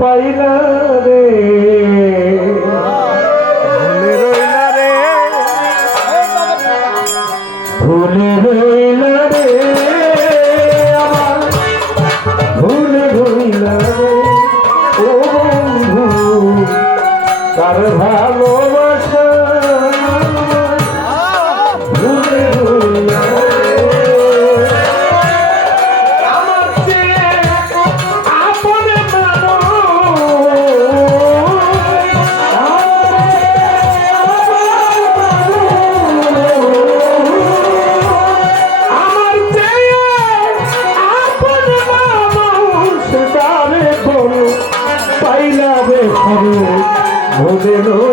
পাইলা রে। ভুলে রইলা রে। ভুলে রইলা রে। আমার ভালোবাসা যেন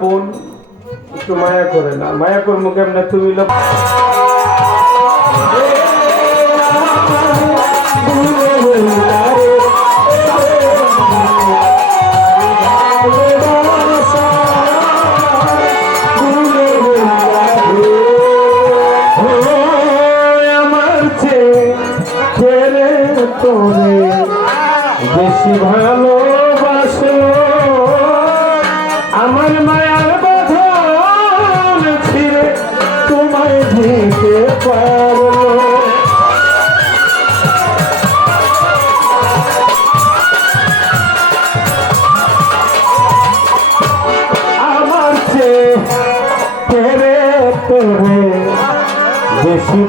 বোন একটু মায়া করে না। মায়া করব কেমনে? তুমি লোক বেশি ভালো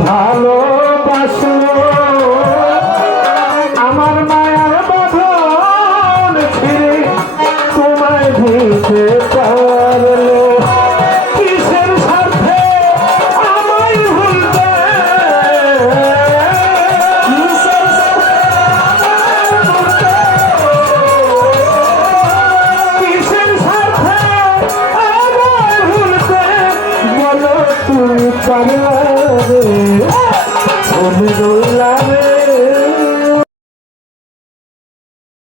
ভালোবাসো। আমার মা